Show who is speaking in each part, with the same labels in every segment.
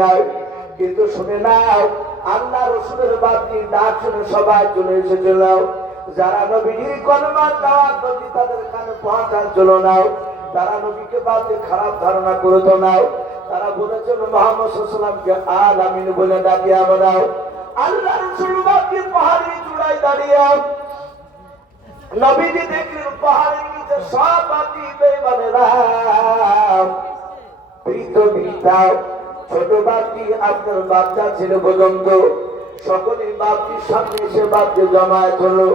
Speaker 1: নাই, কিন্তু শুনে নাও, আল্লাহ রসুলের বাপটি ডাক শুনে সবাই চলে এসেছিল যারা নবীর কলমার দাওয়াত নদী তাদের কানে পৌঁছান চলো নাও তারা নবীকে বাদে খারাপ ধারণা করতো নাও, তারা বলেছিল মোহাম্মদ সাল্লামকে আল আমিন বলে ডাকিয়া বানাও। আল্লাহ রসুল বাপটি পাহাড়ি চূড়ায় দাঁড়িয়ে নবীজি দেখলেন পাহাড়ের নিচে সব বাপটি বেমানেরা পৃথিবীটাও ছোট বাপটি আপনার বাচ্চা ছিল পর্যন্ত সকলেই বাপটির সামনে এসে বাপকে জমায়েত হলো।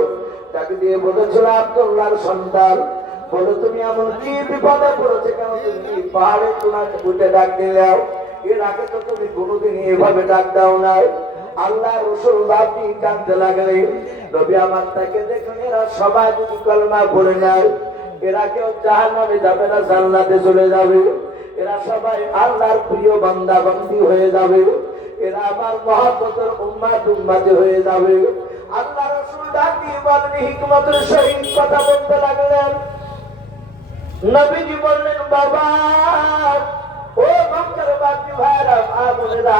Speaker 1: তাকে দিয়ে বলেছিল, আব্দুল্লাহর সন্তান, বলে তুমি এমন কি বিপদে পড়েছে কেন? তুমি পাহাড়ের চূড়াতে উঠে ডাক দিলাও এর আগে তো তুমি কোনোদিন এভাবে ডাক দাও নাই। আল্লাহ রসুল বাপটি কাঁদতে লাগলেন। নবী আমার তাকে দেখুন এরা সবাই যদি কলমা পড়ে নেয়, এরা কেউ জাহান্নামে যাবে না, জান্নাতে চলে যাবে। এরা সবাই আল্লাহর প্রিয় বান্দা বান্দি হয়ে যাবে। এরা আমার মহাপতের উম্মাত উম্মাতে হয়ে যাবে। আল্লাহ রসুল ডাক বলেন হিকমতের সহিত কথা বলতে লাগলেন। নবীজি বললেন, বাবা, ও মক্কার বাকি ভাইরা মা বোনেরা,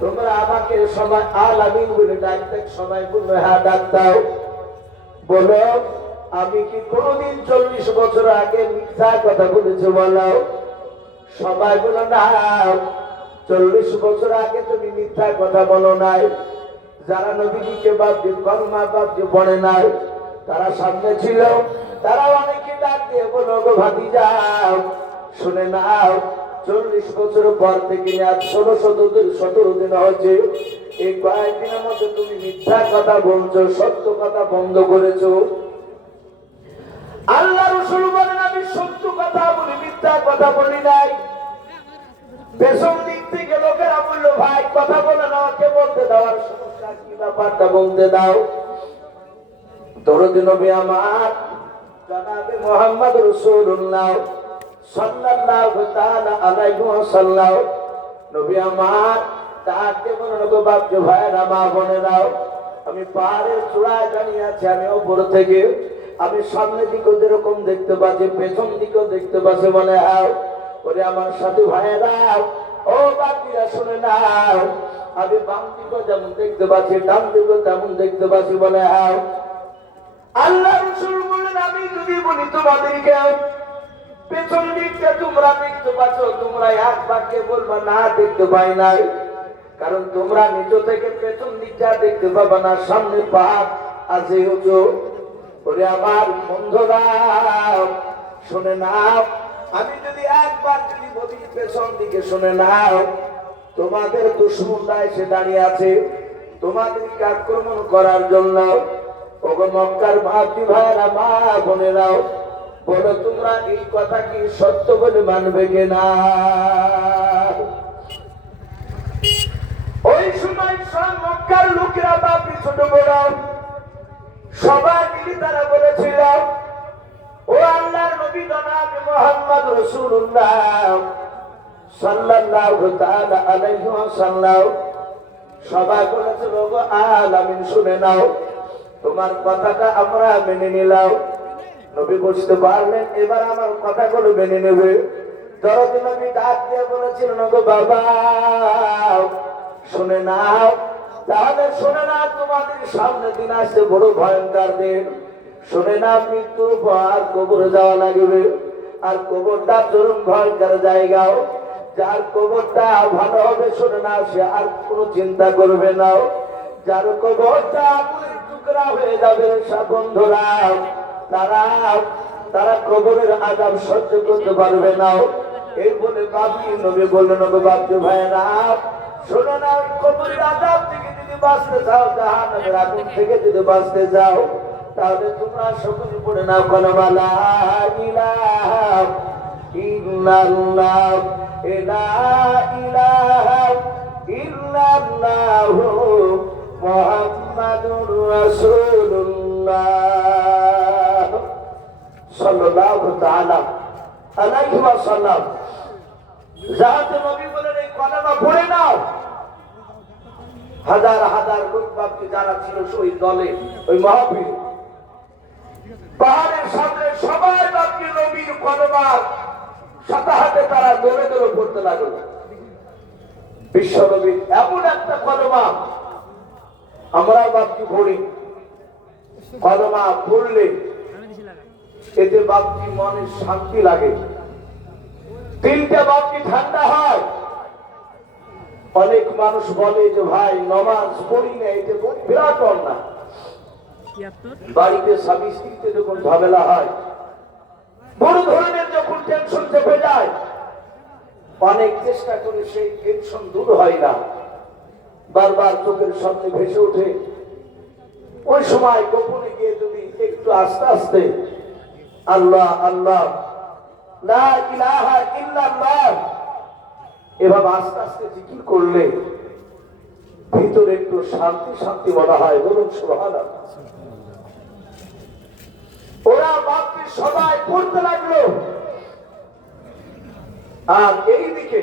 Speaker 1: তোমরা আমাকে সবাই আলামিন বলে ডাকতে, সবাই বলল হ্যাঁ ডাক দাও। বলো, আমি কি কোনদিন চল্লিশ বছর আগে মিথ্যা কথা বলেছি, বলো? সবাই বলো না। চল্লিশ বছর আগে তুমি মিথ্যা কথা বলো নাই। যারা নবীজিকে বাপজি, কলমা বাপজি পড়ে নাই, তারা সামনে ছিল। তারা অনেকে ডাক দিয়ে বলো, গো ভাতি যাও শুনে নাও, চল্লিশ বছর পর থেকে আজ ষোলো সতেরো সতেরো দিন হচ্ছে এই কয়েকদিনের মধ্যে তুমি মিথ্যা কথা বলছো, সত্য কথা বন্ধ করেছ। মিথ্যা কথা বলি নাই। পেছন দিক থেকে লোকেরা বলল, ভাই, কথা বলে না আমাকে বলতে দেওয়ার সমস্যা কি ব্যাপারটা বলতে দাও? দরদি নবী আমার জনাবে মোহাম্মদ রসুল্লাহ আমি পাহাড়ের চূড়ায় দাঁড়িয়ে আছি, আমি ওপর থেকে আমি সামনের দিকেও যেরকম দেখতে পাচ্ছি পেছন দিকেও দেখতে পাচ্ছি বলে হয় ওরে আমার সাথে ভাইয়েরা, ও বাপিরা, শুনে নাও। আমি বাম দিকেও যেমন দেখতে পাচ্ছি, ডান দিকেও তেমন দেখতে পাচ্ছি বলে হ্যাঁ আল্লাহ রসুল বললেন আমি যদি বলি তোমাদেরকে, পেছন দিকটা তোমরা দেখতে পাচ্ছ, তোমরা এক বাক্যে বলবা, না, দেখতে পাই নাই। কারণ তোমরা নিচ থেকে পেছন দিকটা দেখতে পাবা না, সামনে পাহাড় আছে, উঁচু। ওরে আমার বন্ধুরা, শুনে নাও। আমি যদি একবার যদি বলি পেছন দিকে শুনে নাও, তোমাদের দুশ্মনরা এসে দাঁড়িয়ে আছে। তোমাদেরকে আক্রমণ করার জন্য ওগো মক্কার ভাবি ভাইরা মা বোনেরাও বলো তোমরা এই কথা কি সত্য বলে মানবে কিনা? ওই সময় সব মক্কার লোকেরা বাপি ছোট বড় সবাই মিলে তারা বলেছিল, ও আল্লাহর নবী জনাব মোহাম্মদ রাসূলুল্লাহ সাল্লাল্লাহু তাআলা আলাইহি ওয়াসাল্লাম। সবাই বলেছিল গো আলামিন, শুনে নাও, তোমার কথাটা আমরা মেনে নিলাম। নবী বুঝতে পারলেন, এবার আমার কথাগুলো মেনে নেবে। দরদ নবী ডাক দিয়ে বলেছিলেন গো বাবা, শুনে নাও তাহলে শুনে না, তোমাদের সামনে দিন আসছে বড় ভয়ঙ্কর দিন। শুনে না, মৃত্যুর পর কবরে যাওয়া লাগবে। আর কবরটা চরম ভয়ঙ্কর জায়গাও। যার কবরটা ভালো হবে, শুনে না, সে আর কোনো চিন্তা করবে না। যার কবরটা টুকরা হয়ে যাবে সব বন্ধুরা, তারা তারা কবরের আগাম সহ্য করতে পারবে না। এই বলে বাপি নবী বললেন নবী বাপজি ভাইরা শোনো না কবরের আগাম থেকে যদি বাঁচতে চাও জাহান্নামের আগুন থেকে যদি বাঁচতে চাও তাহলে তোমরা সকলে পড়ে নাও কলমালা ইলাহা ইল্লাল্লাহ। ইলা ইলাহা ইল্লাল্লাহু মুহাম্মাদুর রাসূলুল্লাহ। সাল্লাল্লাহু তাআলা আলাইহি ওয়াসাল্লাম। যাহাতে নবী বলেন, এই কলমা পড়ে নাও। হাজার হাজার লোক যারা ছিল ওই দলে, ওই মাহফিল। পাহাড়ের সামনে সবাই বাপকে নবীর কলমা সাথে হাতে তারা দৌড়ে দৌড়ে পড়তে লাগল। বিশ্বনবী এমন একটা কলমা আমরা বাপটি পড়ি। কলমা পড়লে এতে বাপটি মনে শান্তি লাগে। তিনটা বাপটি ঠান্ডা হয়। অনেক মানুষ বলে যে ভাই নমাজ পড়ি না এটা বিরাট অন্যায়। বাড়িতে স্বামী স্ত্রীতে যখন ঝামেলা হয় বড় ধরনের যখন টেনশন চেপে যায় অনেক চেষ্টা করে সেই টেনশন দূর হয় না। বারবার চোখের সামনে ভেসে ওঠে। ওই সময় গোপনে গিয়ে যদি একটু আস্তে আস্তে আল্লাহ আল্লাহ লা ইলাহা ইল্লাল্লাহ। এভাবে আস্তে আস্তে জিকির করলে ভিতরে একটু শান্তি শান্তি মনে হয়। বলুন, সুবহানাল্লাহ। ওরা বাপকে সবাই করতে লাগল। আর এই দিকে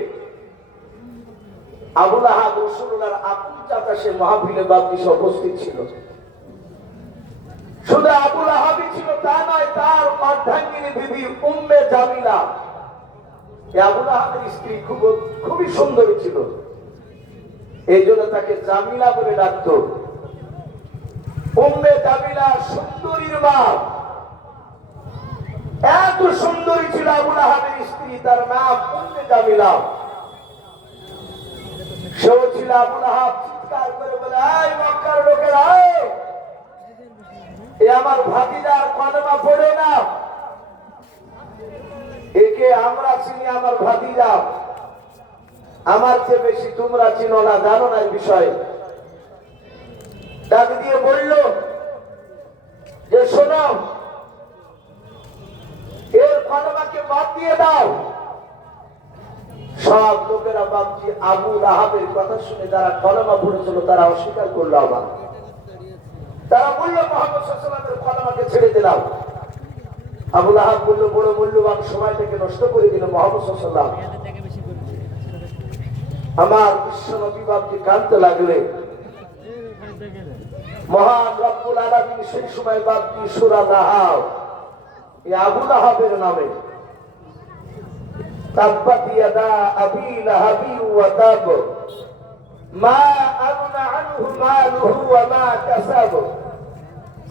Speaker 1: আবুল আহাব রসুল্লাহর আপন চাচা সে মাহফিলে বাপকি উপস্থিত ছিল। শুধু আবুল আহাবই ছিল, তা নয়, তার অর্ধাঙ্গিনী বিবি উম্মে জামিলা। আবুল আহাবের স্ত্রী খুব খুবই সুন্দরী ছিল। এই জন্য তাকে জামিলা বলে ডাকতো। উম্মে জামিলা সুন্দরীর মা। এত সুন্দরী ছিল আবুল আহাবের স্ত্রী, তার নাম উম্মে জামিলা। সেও ছিল আবুল আহাব চিৎকার করে বলে আয় মক্কার লোকেরা এ আমার ভাতিজার কলমা পড়ে না। একে আমরা চিনি আমার ভাতিজা। আমার চেয়ে বেশি তোমরা চিনো না, জানো না এই বিষয়ে। ডাক দিয়ে বলল, যে শোনো, এর কলমাকে বাদ দিয়ে দাও। সব লোকেরা ভাবছি আবু রাহাবের কথা শুনে যারা কলমা পড়েছিল, তারা অস্বীকার করল আবার তারা বলল, মোহাম্মদ সাল্লামের কলমাকে ছেড়ে দিলাম আবুল আহাব বলল, বড় মূল্যবান সময়টাকে নষ্ট করে দিল মোহাম্মদ সাল্লাম আমার বিশ্ব নবী বাপকে কাঁদতে লাগলে। মহান রব্বুল সেই সময় বাপটি সুরা লাহাব এই আবুল আহাবের নামে। তাব্বাত ইয়াদা আবি লাহাবি মা আগনা আনহু মালুহু ওয়া মা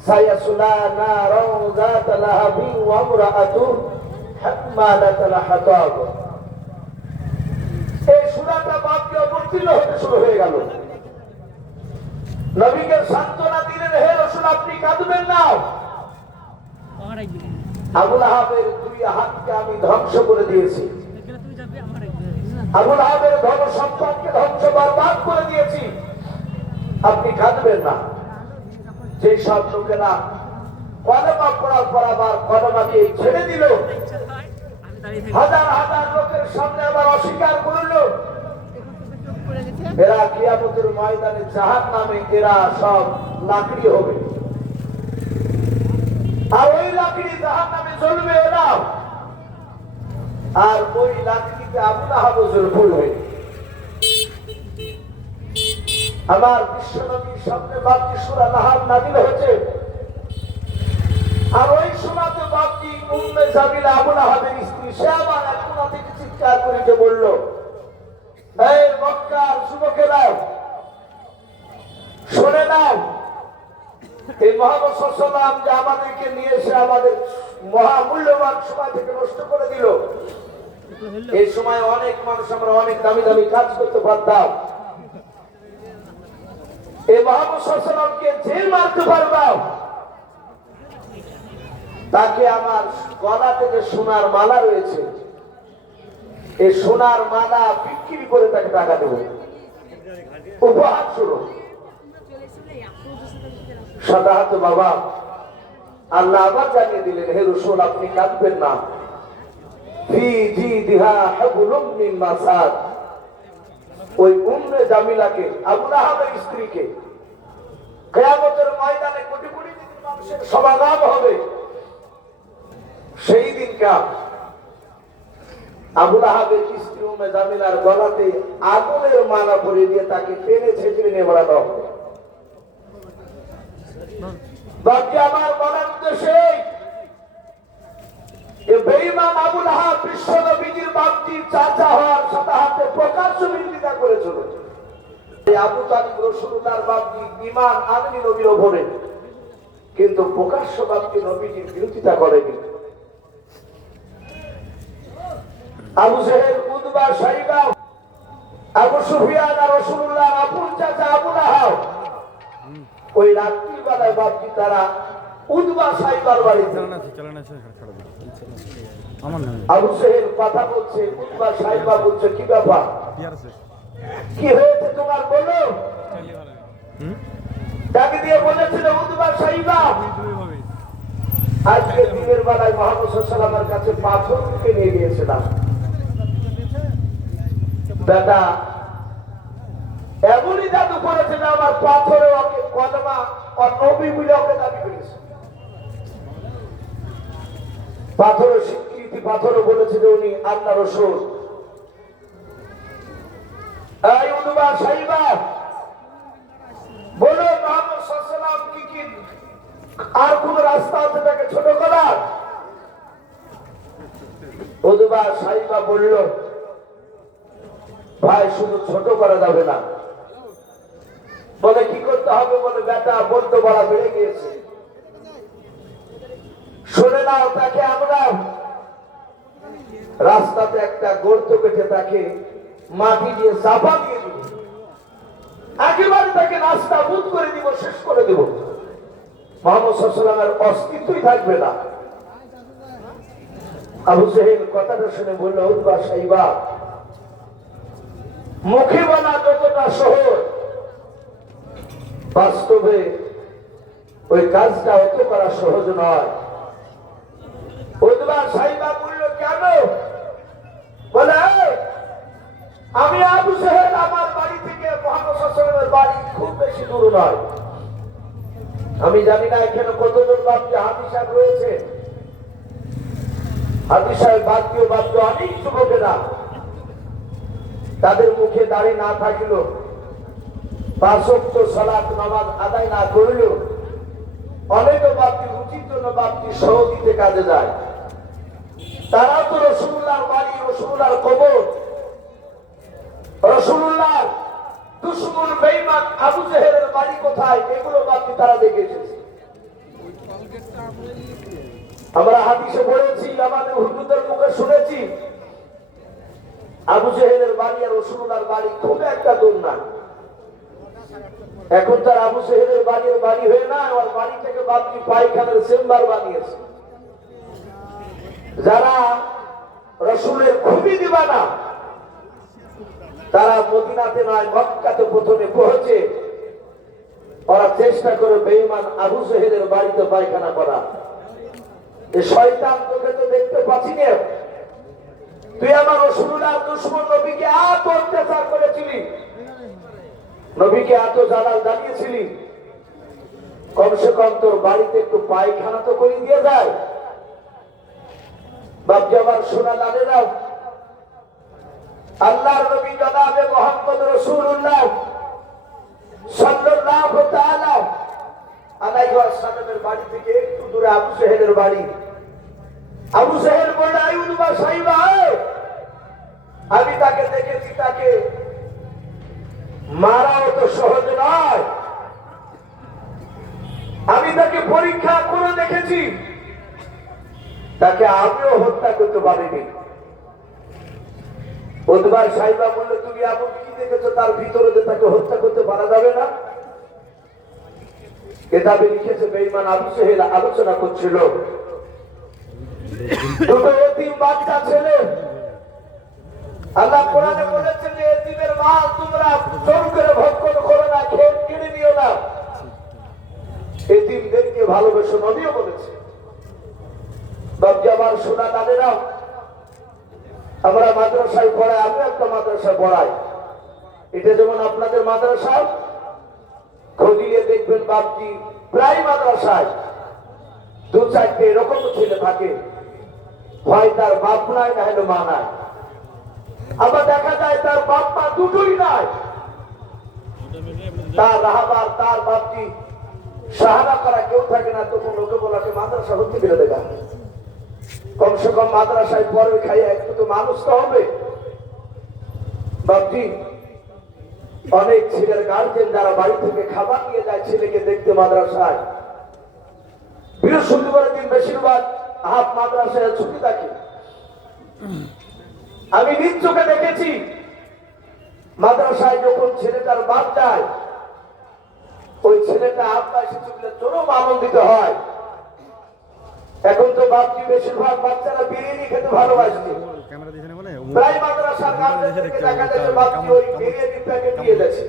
Speaker 1: নারাও যাত লাহাবি ওয়া ইমরাআতুহু হাম্মালাতাল হাতাব এই সূরাটা বাপকে অবতীর্ণ হতে শুরু হয়ে গেল। নবীকে সান্ত্বনা দিলেন, হে রসুল, আপনি কাঁদবেন না। আবুল আহাবের দুই হাতকে আমি ধ্বংস করে দিয়েছি। আবুল আহাবের ধর্ম সম্পদকে ধ্বংস বরবাদ করে দিয়েছি। আপনি কাঁদবেন না। যে সব লোকেরা কলমা পড়ার পর আবার কলমাকে ছেড়ে দিল, হাজার হাজার লোকের সামনে আবার অস্বীকার করল। এরা কিয়ামতের ময়দানে জাহান নামে এরা সব লাকড়ি হবে। আর ওই লাকড়ি জাহান নামে জ্বলবে এরা আর ওই লাকড়িতে আবুল আহাব জ্বলবে। আমার বিশ্বনবীর সামনে বাপটি সুরা নাহাব নাজিল হয়েছে। আর ওই সময়তে বাপটি উম্মে জামিলা আবুল আহাবের স্ত্রী সে আবার এক কোণা থেকে চিৎকার করিতে বলল, এই মক্কার যুবকেরা, শুনে নাও, এই মোহাম্মদ সাল্লাম যে আমাদেরকে নিয়ে এসে আমাদের মহামূল্যবান সময় থেকে নষ্ট করে দিল। এই সময় অনেক মানুষ আমরা অনেক দামি দামি কাজ করতে পারতাম। মোহাম্মদ সাল্লামকে যে মারতে পারবাম তাকে আমার গলাতে যে সোনার মালা রয়েছে। এই সোনার মালা বিক্রি করে তাকে টাকা দেব। উপহার স্বরূপ। সাদাহাত বাবা, আল্লাহ আবার জানিয়ে দিলেন, হে রসুল, আপনি কাঁদবেন না। ফি জি দিহা হাবুলুম মিন ওই উম্মে জামিলাকে আবুল আহাবের স্ত্রীকে। কিয়ামতের ময়দানে কোটি কোটি মানুষের সমাগম হবে। সেই দিনকার আবুল আহাবের স্ত্রী উম্মে জামিলার গলাতে আগুনের মালা পরে দিয়ে তাকে টেনে ছেঁচড়ে নিয়ে বেড়ানো হবে। বাকি আমার বলার উদ্দেশ্যে এ বেঈমান আবুল আহাব ওপরে, কিন্তু প্রকাশ্য বাপকে নবীজির বিরোধিতা করেনি। আবু আবু সুফিয়ান আর রসুল্লাহ আবুল চাচা আবু লাহাব ওই রাত্রিবেলায় বাপজি তারা উদ্বা সাইবার বাড়িতে।
Speaker 2: চালান আছে চালান আছে ছাড়া। দাও। আমার
Speaker 1: আবু সেহেল কথা বলছে উদ্বা সাইবা বলছে কি ব্যাপার? কি হয়েছে তোমার বলো?
Speaker 2: হুম?
Speaker 1: দিয়ে বলেছিল উদ্বা সাইবা আজকে দিনের বেলায় মোহাম্মদ সাল্লামের কাছে পাথর কে নিয়ে গিয়েছিলাম। বেটা এমনই জাদু করেছে যে আমার পাথরে ওকে কদমা আর নবী বলে ওকে দাবি করেছে। পাথরের স্বীকৃতি পাথরও বলেছে যে উনি, আল্লাহ রসুল। বলো কি কি, আর কোন রাস্তা আছে তাকে ছোট করার? সাইবা বলল, ভাই, শুধু ছোট করা যাবে না। বলে, কি করতে হবে? বলে, বেটা, বলতে বলা বেড়ে গিয়েছে। শুনে নাও তাকে আমরা। রাস্তাতে একটা গর্ত কেটে তাকে মাটি দিয়ে চাপা দিয়ে দিব। একেবারে তাকে রাস্তা বুধ করে দিব, শেষ করে দেব। অস্তিত্বই থাকবে না। আবু সাহেব কথাটা শুনে বলল মুখে বলা যতটা সহজ, বাস্তবে ওই কাজটা অত করা সহজ নয়। কেন? বলে আমি আবু থেকে বেশি দূর আমি জানি না এখানে কতজন বাপকে হাতি সাহেব রয়েছে। হাতি সাহেব বাপকেও বাপকে অনেক যুবকেরা তাদের মুখে দাড়ি না থাকিল। পাঁচক্ত সালাত নামাজ আদায় না করিল অনেক বাপটি রুচির জন্য বাপটি সহদিতে কাজে যায় তারা তো রসুল্লাহর বাড়ি রসুল্লাহর কবর। রসুল্লাহ দুশ্মন বেইমান আবু জেহেলের বাড়ি কোথায়? এগুলো বাকি তারা দেখে এসেছে আমরা হাদিসে পড়েছি, আমাদের হুজুরদের মুখে শুনেছি। আবু জেহেলের বাড়ি আর রসুল্লাহর বাড়ি খুব একটা দূর না। এখন তার আবু জেহেলের বাড়ির বাড়ি হয়ে না ওর বাড়ি থেকে বাপটি পায়খানার চেম্বার বানিয়েছে। যারা রসুলের খুবই দিবানা, তারা মদিনাতে নয়, মক্কাতে প্রথমে পৌঁছে ওরা চেষ্টা করে বেঈমান আবু সেহেদের বাড়িতে পায়খানা করা। শয়তান তোকে তো দেখতে পাচ্ছি তুই আমার রসুল্লাহ দুশ্মন নবীকে এত অত্যাচার করেছিলি। নবীকে এত জালাল জানিয়েছিলি কমসে কম তোর বাড়িতে একটু পায়খানা তো করে দিয়ে যায়। বাপ আমার সোনা লালেরাও আল্লাহর নবী জনাবে মোহাম্মদ রাসূলুল্লাহ সাল্লাল্লাহু তাআলা আলাইহি ওয়াসাল্লামের বাড়ি থেকে একটু দূরে আবু বাড়ি। আবু সাহেব বলল আইউদ বা সাইবা আমি তাকে দেখেছি, তাকে মারা অত সহজ নয়। আমি তাকে পরীক্ষা করে দেখেছি। তাকে আমিও হত্যা করতে পারিনি। সাইবা বললে, তুমি এমন কি দেখেছ? তার ভিতরে যে তাকে হত্যা করতে পারা যাবে না? কেতাবে লিখেছে বেইমান আবু আলোচনা করছিল। আল্লাহ বলেছেন যে তোমরা করে না, খেয়ে ভালোবেসো নবীও বলেছে। আমার সোনা দাদেরাও আমরা মাদ্রাসায় পড়াই আমি একটা মাদ্রাসায় পড়াই। এটা যেমন আপনাদের মাদ্রাসা খোঁজিয়ে দেখবেন বাপজি প্রায় মাদ্রাসায় দু চারটে এরকম ছেলে থাকে। হয় তার বাপ নাই, না হলে মা নাই। আবার দেখা যায় তার বাপ মা দুটোই নাই। তার রাহাবার, তার বাপজি সাহারা করা কেউ থাকে না, তখন লোকে বলাকে মাদ্রাসা হতে গেলে দেখা। কমসে কম মাদ্রাসায় পরে খাইয়া একটু তো মানুষ তো হবে। বাপজি, অনেক ছেলের গার্জেন যারা বাড়ি থেকে খাবার নিয়ে যায় ছেলেকে দেখতে মাদ্রাসায়। বৃহস্পতিবারের দিন বেশিরভাগ হাফ মাদ্রাসায় ছুটি থাকে। আমি নিজ চোখে দেখেছি, মাদ্রাসায় যখন ছেলেটার বাপ যায়, ওই ছেলেটা আব্বা এসেছে বলে চরম আনন্দিত হয়। এখন তো বাপজি বেশিরভাগ বাচ্চারা বিরিয়ানি খেতে
Speaker 2: ক্যামেরা মানে
Speaker 1: প্রায় মাদ্রাসার গার্জেনদেরকে দেখা যাচ্ছে ওই বিরিয়ানি প্যাকেট দিয়ে যাচ্ছে।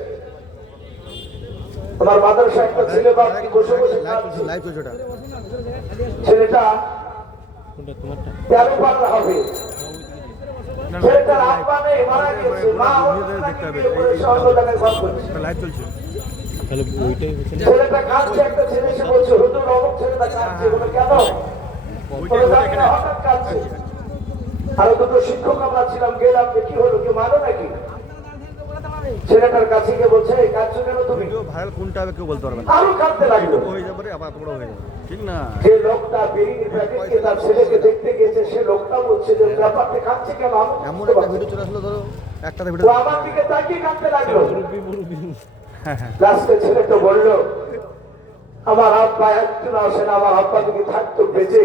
Speaker 1: আমার মাদ্রাসা একটা ছেলে বসে বসে
Speaker 2: লাইভ চলছে ওটা।
Speaker 1: ছেলেটা তেরো পাল্লা হবে।
Speaker 2: না না
Speaker 1: ছেলেটার আব্বা নেই মারা গেছে মা
Speaker 2: দেখতে হবে।
Speaker 1: বিয়ে করে সে অন্য জায়গায় ঘর করছে।
Speaker 2: লাইভ চলছে। তাহলে ওইটাই হচ্ছে
Speaker 1: ছেলেটা কাঁদছে একটা ছেলে এসে বলছে হুজুর অমুক ছেলেটা কাঁদছে। বলে কেন? আরও দুটো শিক্ষক আমরা ছিলাম গেলাম কি হলো। কি মারো নাকি? ছেলেটার কাছে গিয়ে বলছে কাঁদছো কেন তুমি?
Speaker 2: ভাইরাল কোনটা হবে কেউ বলতে পারবে না।
Speaker 1: আরও কাঁদতে লাগল।
Speaker 2: হয়ে যাবে রে, আবার তোমরা হয়ে যাবে। ঠিক না।
Speaker 1: যে লোকটা বিড়ির প্যাকেটকে তার ছেলেকে দেখতে গেছে সে লোকটা বলছে যে ব্যাপারটা কাঁদছে কেন?
Speaker 2: এমন একটা ভিডিও চলে আসলো ধরো একটাতে
Speaker 1: না।
Speaker 2: ভিডিও
Speaker 1: ও আমার দিকে তাকিয়ে কাঁদতে লাগল।
Speaker 2: হ্যাঁ
Speaker 1: লাস্টে ছেলেটা বলল আমার আব্বা একজন আসেন আমার আব্বা যদি থাকতো বেঁচে।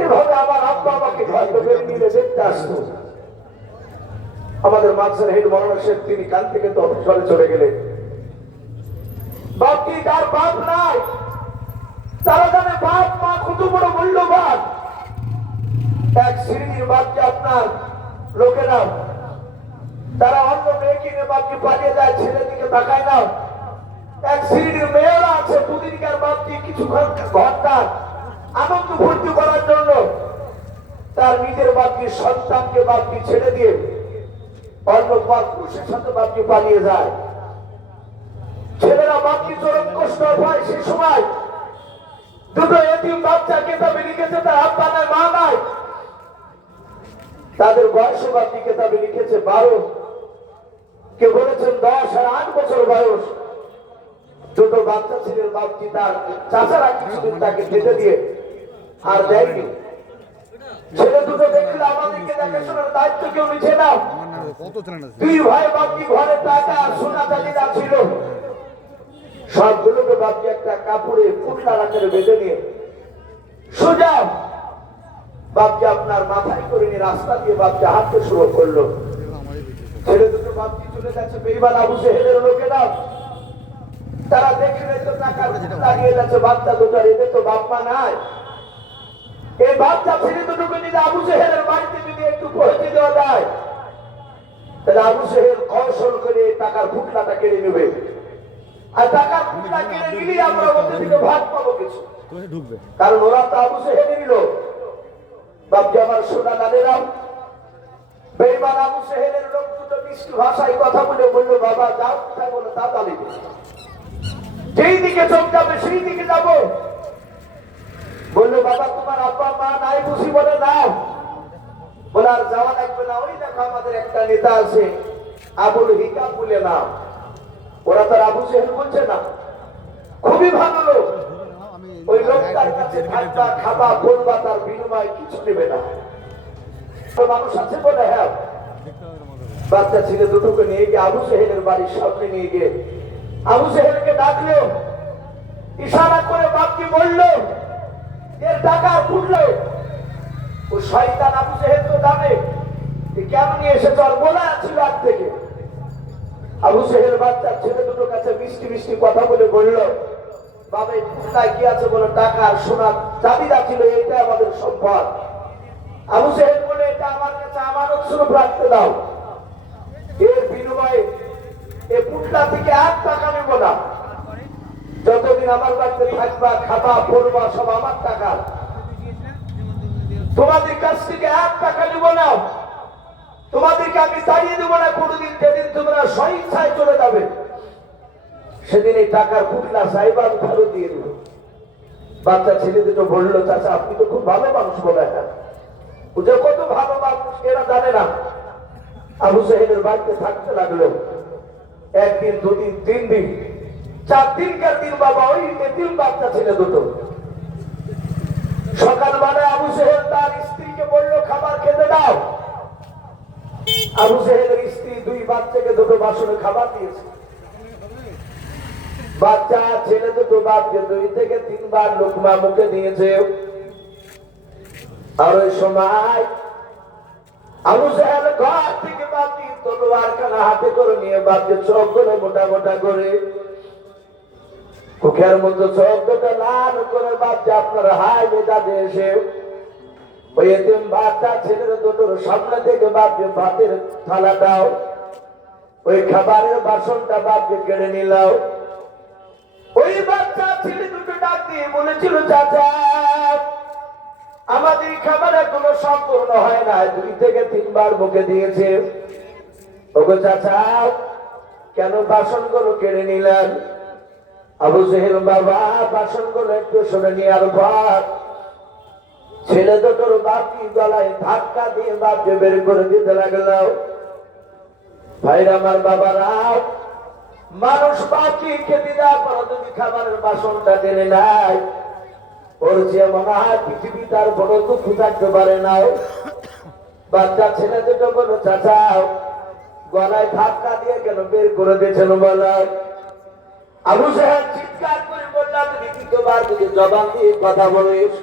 Speaker 1: এভাবে আমার আব্বা আমাকে হয়তো বেরিয়ে নিলে দেখতে আসতো। আমাদের মানসার হেড শেখ, তিনি কান থেকে তো অফিসরে চলে গেলেন বাপটি তার বাপ নাই? তারা জানে বাপ, মা কত বড় মূল্যবান। এক শ্রেণির বাপকে আপনার লোকেরা তারা অন্য মেয়ে কিনে বাপকে পালিয়ে যায়, ছেলের দিকে তাকায় না। এক শ্রেণির মেয়েরা আছে, দুদিনকার বাপকে কিছু ঘণ্টা আনন্দ ফুর্তি করার জন্য তার নিজের বাপকে, সন্তানকে বাপকে ছেড়ে দিয়ে অন্য পর পুরুষের সাথে বাপকে পালিয়ে যায়। ছেলেরা বাপকে চরম কষ্ট পায় সে সময়। দুটো এতিম বাচ্চা কেতাবে লিখেছে, তার আব্বা নাই, মা নাই। তাদের বয়স বাপি কেতাবে লিখেছে বারো। কে বলেছেন দশ আর আট বছর বয়স। দুটো বাচ্চা ছেলের বাপটি তার চাচারা কিছুদিন তাকে যেতে দিয়ে আর দেয়নি ছেলে দুটো দেখলে আমাদেরকে দেখাশোনার দায়িত্ব কেউ নিচ্ছে না। দুই ভাই বাপটি ঘরে টাকা সোনা ছিল সবগুলোকে বাপটি একটা কাপড়ে ফুটলার আকারে বেঁধে নিয়ে সোজা বাপকে আপনার মাথায় করে নিয়ে রাস্তা দিয়ে বাপকে হাঁটতে শুরু করল। ছেলে দুটো বাপটি চলে যাচ্ছে বেইমান আবু সেহেলের লোকেরা। তারা দেখলে তো টাকা লাগিয়ে যাচ্ছে বাচ্চা দুটার এদের তো বাপ মা নাই। এই বাচ্চা ছেলে দুটোকে যদি আবু সেহেলের বাড়িতে যদি একটু পৌঁছে দেওয়া যায় তাহলে আবু সেহেল কৌশল করে টাকার ফুটলাটা কেড়ে নেবে। আর টাকার ফুটলা কেড়ে নিলেই আমরা মধ্যে থেকে ভাগ পাবো কিছু। কারণ ওরা তো আবু সেহেলে নিল বাপজি আমার সোনা দাদেরাও বেইমান আবু সেহেলের লোক দুটো মিষ্টি ভাষায় কথা বলে বলল বাবা যাও কোথায় বলো তাড়াতাড়ি। যেই দিকে চোখ যাবে সেই দিকে যাব। বলল, বাবা, তোমার আব্বা, মা নাই বুঝি বলে নাও আর যাওয়া লাগবে না, ওই দেখো আমাদের একটা নেতা আছে, আবুল হিকাম বলে নাম। ওরা তো আর আবু সেহেল বলছে না। খুবই ভালো লোক। ওই লোকটার কাছে থাকবা খাবা, বলবা, তার বিনিময় কিছু নেবে না। মানুষ আছে বলে হ্যাঁ। বাচ্চা ছেলে দুটোকে নিয়ে গিয়ে আবু সেহেলের বাড়ির সামনে নিয়ে গিয়ে আবু সেহেলকে ডাকলো। ইশারা করে বাপকে বলল এর টাকা ফুটলো। ও শয়তান আবু সেহেল তো কেন নিয়ে এসেছে? আর বলা ছিল আগ থেকে। আবু সেহেল বাচ্চার ছেলে দুটোর কাছে মিষ্টি মিষ্টি কথা বলে বলল, বাবা পুটলায় কি আছে বলে? টাকা আর সোনার চাবিদা ছিল এটা আমাদের সম্পদ। আবু সেহেল বলে, এটা আমার কাছে আমানত স্বরূপ রাখতে দাও। এর বিনিময়ে এ পুটলা থেকে এক টাকা নেব না। যতদিন আমার বাড়িতে থাকবা, খাবা, পড়বা, সব আমার টাকা। তোমাদের কাছ থেকে এক টাকা নেব না। তোমাদেরকে আমি তাড়িয়ে দেবো না, কোনোদিন যেদিন তোমরা স্বইচ্ছায় চলে যাবে, সেদিন এই টাকার পুটলা সাইবার ফেরত দিয়ে দেবো। বাচ্চা ছেলে দুটো বলল, চাচা, আপনি তো খুব ভালো মানুষ বলে না যে কত ভালো মানুষ, এরা জানে না। আবু সাহেবের বাড়িতে থাকতে লাগল। একদিন, দুদিন, তিন দিন চার দিনকার দিন বাবা, ওই তিন বাচ্চা ছেলে দুটো। সকালবেলায় আবু সাহেব তার স্ত্রীকে বলল, খাবার খেতে দাও। আবু জেহেলের স্ত্রী দুই বাচ্চাকে দুটো বাসনে খাবার দিয়েছে। বাচ্চা, ছেলে দুটো বাপকে দুই থেকে তিনবার লোকমা মুখে দিয়েছে। আর ওই সময় আবু সাহেব ঘর থেকে বাপটি তলোয়ার খানা হাতে করে নিয়ে বাপকে চোখ করে মোটা মোটা করে মুখের মধ্যে চোখ দুটো লাল করে বাপকে আপনার হাই মেজাজে এসে। ওই বাচ্চা ছেলের দুটোর সামনে থেকে বাপকে ভাতের থালা দাও। ওই খাবারের বাসনটা বাপকে কেড়ে নিলাও ওই বাচ্চা ছেলে দুটো ডাক দিয়ে বলেছিল, চাচা, আমাদের খাবার এখনও সম্পূর্ণ হয় না। দুই থেকে তিনবার মুখে দিয়েছে। ওগো চাচা, কেন বাসনগুলো কেড়ে নিলেন? আবু জেহেল বাবা বাসনগুলো একটু শুনে নিয়ে আর ঘর ছেলে দুটোর বাপি গলায় ধাক্কা দিয়ে বাপকে বের করে দিতে লাগল। ভাইরা আমার বাবারাও মানুষ বাপি খেতে দেওয়া পরে তুমি খাবারের বাসনটা টেনে নাই ওর যে মনে হয় পৃথিবী তার বড় দুঃখ থাকতে পারে না। বাচ্চা ছেলে দুটো কোনো চাচাও গলায় ধাক্কা দিয়ে কেন বের করে দিয়েছেন বলো? আবু সাহেব চিৎকার করে বললাম তুমি দ্বিতীয়বার যদি জবান দিয়ে কথা বলিস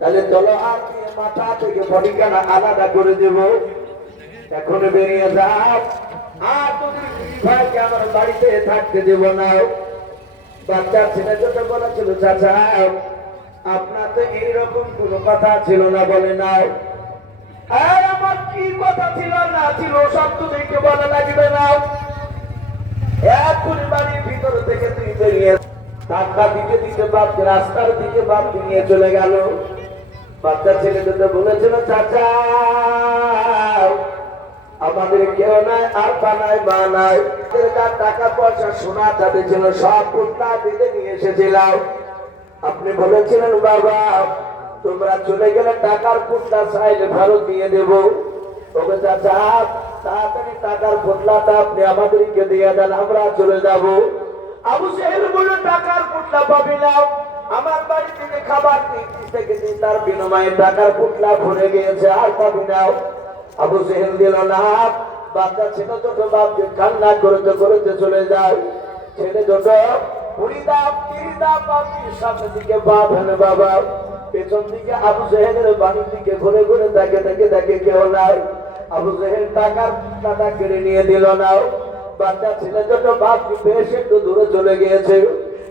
Speaker 1: তাহলে চলো দিয়ে মাথা থেকে বডিখানা আলাদা করে দেব। এখন বেরিয়ে যাও। আর তোদের ভাইকে আমার বাড়িতে থাকতে দেব না, বাচ্চা ছেলে যত বলেছিল চাচা, আপনার তো এইরকম কোনো কথা ছিল না বলে আর, আমার কি কথা ছিল না ছিল, সব তোদেরকে বলা লাগবে না। রাস্তার দিকে নিয়ে চলে গেল। বাচ্চা বলেছিল, চাচা, আমাদের কেউ নাই, আর বানায় টাকা পয়সা, সোনা তাদের ছিল সব পুটনা দিতে নিয়ে এসেছিলাম। আপনি বলেছিলেন, বাবা, তোমরা চলে গেলে টাকার পুটলা চাইলে ভারত দিয়ে দেবো। ওকে চাচা তাড়াতাড়ি টাকার পুটলাটা আপনি আমাদেরকে দিয়ে দেন, আমরা চলে যাব। আবু সেহেল বলল, টাকার পুটলা পাবি না আমার বাড়ি থেকে খাবার দিতে গেছি, তার বিনিময়ে টাকার পুটলা ভরে গিয়েছে, আর পাবি না। আবু সেহেল দিল, না, বাচ্চা ছেলে ছোট বাপকে কান্না করতে করতে চলে যায়। ছেলে ছোট কুড়ি দাম তিরি দাম বাপটির সামনের দিকে পা ফেলে বাবা। পেছন দিকে আবু জেহেলের বাড়ির দিকে ঘুরে ঘুরে দেখে দেখে দেখে কেউ নাই। আবু জেহেল টাকার টাকা কেড়ে নিয়ে দিল না। বাচ্চা ছেলে ছোট বাপটি বেশ একটু দূরে চলে গিয়েছে।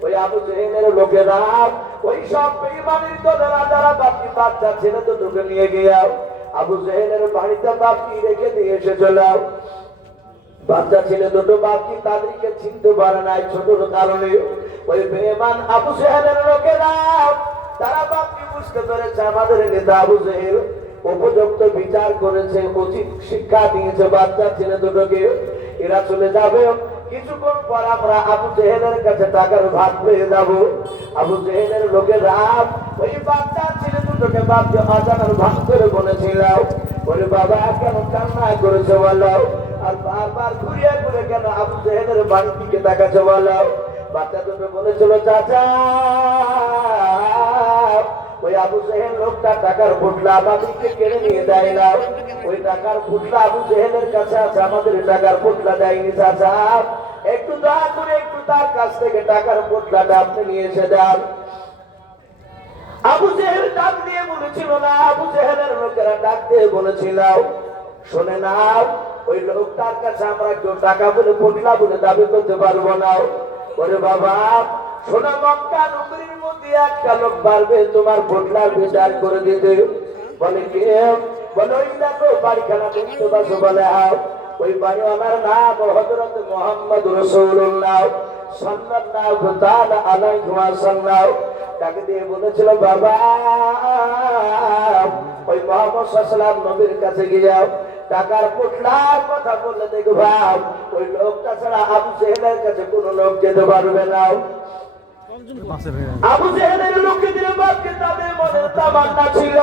Speaker 1: ওই আবু জেহেলের লোকেরা, ওই সব বেইমানির দলেরা যারা বাপটি বাচ্চা ছেলে দুটোকে নিয়ে গিয়ে আবু জেহেলের বাড়িতে বাপটি রেখে দিয়ে এসে চলাও বাচ্চা ছেলে দুটো বাপটি তাদেরকে চিনতে পারে নাই ছোটর কারণে। ওই বেমান আবু জেহেলের লোকেরা, তারা বাপটি বুঝতে পেরেছে? আমাদের নেতা আবু জেহেল উপযুক্ত বিচার করেছে, উচিত শিক্ষা দিয়েছে, বাচ্চা, ছেলে দুটোকে। এরা চলে যাবে। কিছুক্ষণ পর আমরা আবু জেহেলের কাছে টাকার ভাগ পেয়ে যাব। আবু জেহেলের লোকেরা ওই বাচ্চা, ছেলে দুটোকে বাপকে অজানার ভাগ করে বলেছিলাম। বলে, বাবা, কেন কান্না করেছে বলো? আর বারবার ঘুরিয়ে ঘুরে কেন আবু জেহেলের বাড়ির দিকে তাকাচ্ছে বলো? বাচ্চা দুটো বলেছিল, চাচা ওই আবু জেহেল লোকটা টাকার ফুটলা আমাদেরকে কেড়ে নিয়ে দেয় না। ওই টাকার ফুটলা আবু জেহেলের কাছে আছে, আমাদের টাকার ফুটলা দেয়নি চাচা। একটু দয়া করে একটু তার কাছ থেকে টাকার ফুটলাটা আপনি নিয়ে এসে দেন। আবু জেহেল ডাক দিয়ে বলেছিল না, আবু জেহেলের লোকেরা ডাক দিয়ে বলেছিল, শোনে না, ওই লোকটার কাছে আমরা কেউ টাকা বলে ফুটলা বলে দাবি করতে পারব না। ওরে বাবা সোনা মক্কা নগরীর মধ্যে একটা লোক পারবে তোমার পোটলার বিচার করে দিতে। বলে, কে? বলে, ওই দেখো বাড়িখানা দেখতে পাচ্ছ বলে আও ওই বাড়িওয়ালার নাম হজরত মোহাম্মদ রসুল্লাহ সাল্লাল্লাহু তাআলা আলাইহি ওয়াসাল্লাম। তাকে দিয়ে বলেছিল, বাবা, ওই মোহাম্মদ সাল্লাল্লাহু নবীর কাছে গিয়ে যাও। টাকার পোটলার কথা বললে দেখবা ওই লোকটা ছাড়া আবু জেহেলের কাছে কোনো লোক যেতে পারবে না। আবু জেহেলের লোকেদের বাপকে তাদের মনের তামান্না ছিল।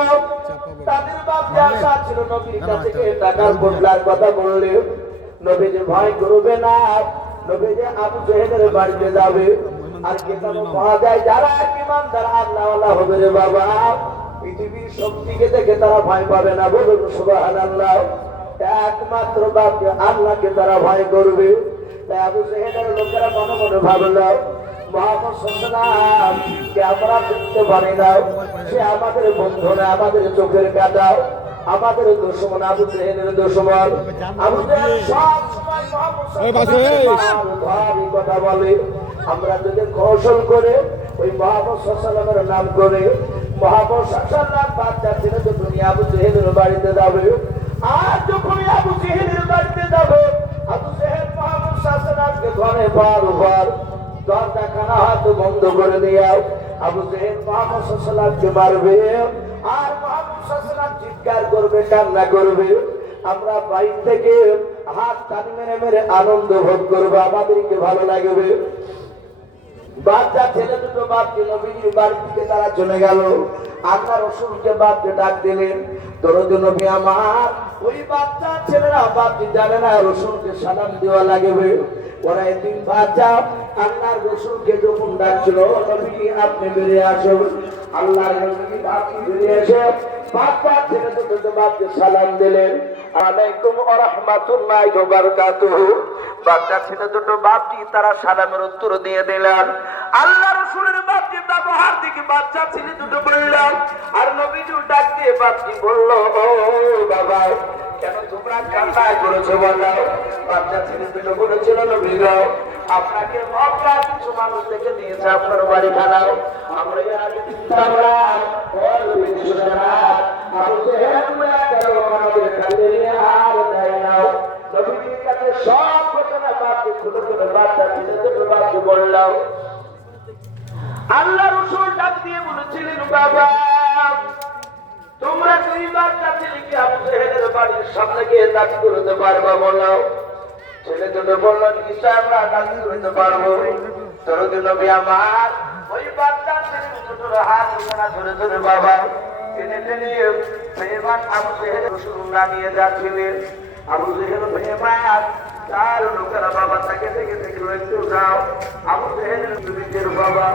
Speaker 1: তাদের বাপকে আশা ছিল নবীর কাছে টাকার পোটলার কথা বললে নবী যে ভয় করবে না নবী যে আবু জেহেলের বাড়িতে যাবে। আর কেতাব পাওয়া যায় যারা ইমানদার আল্লাহ আল্লাহ হবে রে বাবা। পৃথিবীর শক্তিকে দেখে তারা ভয় পাবে না। বলুন সুবহানাল্লাহ। একমাত্র বাপ আল্লাহকে তারা ভয় করবে। তাই আবু সেহেদের লোকেরা মনে মনে ভাবলো কে আমরা দেখতে পারি না সে আমাদের বন্ধু না আমাদের চোখের কাদাও আমাদের দুশ্মন আবু জেহেলের দুশ্মন আবু জেহেল সব কথা বলে। আমরা যদি কৌশল করে ওই মোহাম্মদ সাল্লামের নাম করে মোহাম্মদ সাল্লাম বাচ্চা ছেলে তো তুমি আবু জেহেলের বাড়িতে যাবে আর যখন আবু জেহেলের বাড়িতে যাবে আবু জেহেল মোহাম্মদ সাল্লামকে ঘরে বার বার। দরজা খানা হাত বন্ধ করে দিয়ে আবু মারবে, আর চিৎকার করবে, কান্না করবে। আমরা বাইর থেকে হাত টানি মেরে মেরে আনন্দ ভোগ করব, আমাদেরকে ভালো লাগবে। বাচ্চা ছেলে দুটো বাপকে নবীর বাড়ি থেকে তারা চলে গেল। আল্লাহ রসুলকে বাপকে ডাক দিলেন ওই বাচ্চা ছেলেরা বাপকে জানে না, রসুলকে সালাম দেওয়া লাগবে? ওরা বাচ্চা, আল্লাহর রসুলকে যখন ডাকছিল, নবী, আপনি বেরিয়ে আসুন। আল্লাহর নবী বাপকে বেরিয়ে ছেলে দুটো বাপকে সালাম দিলেন, আলাইকুম ওয়া বাচ্চা ছেলে দুটো বাপটি তারা সালামের উত্তর দিয়ে দিলেন। আল্লাহ রসুলের বাপটি ব্যবহার থেকে বাচ্চা ছেলে দুটো বললাম আর নবীজু ডাক দিয়ে বাপটি বলল ও বাবা কেন তোমরা কান্না করেছ বলো? বাচ্চা ছেলে দুটো বলেছিল নবী আপনাকে মক্কা কিছু মানুষ থেকে নিয়েছে আপনার বাড়ি খানাও আমরা এর আগে চিন্তা করলাম, ও নবী শুনেনা, আবু জেহেল মিয়া গেল আমাদের কাছে আর দেয় নাও নবীজির কাছে সব ঘটনা বাপকে খুলে খুলে বাচ্চা ছেলে দুটো বাপকে বললাম আল্লাহ রসুল ডাক দিয়ে বলেছিলেন বাবা তোমরা দুই বাচ্চা ছেলেকে আবু জেহেলের বাড়ির সামনে গিয়ে দাবি করতে পারবা বলো। ছেলে দুটো বলল, নিশ্চয় আমরা দাবি করতে পারব। তোর নবী আমার, ওই বাচ্চা ছেলে হাত ধরে ধরে বাবা। টেনে টেনে মেহমান আবু জেহেল রসুল্লাহ নিয়ে যাচ্ছিলেন। আবু জেহেল মেহমান তার লোকেরা বাবা তাকে থেকে দেখল একটু যাও আবু বাবা।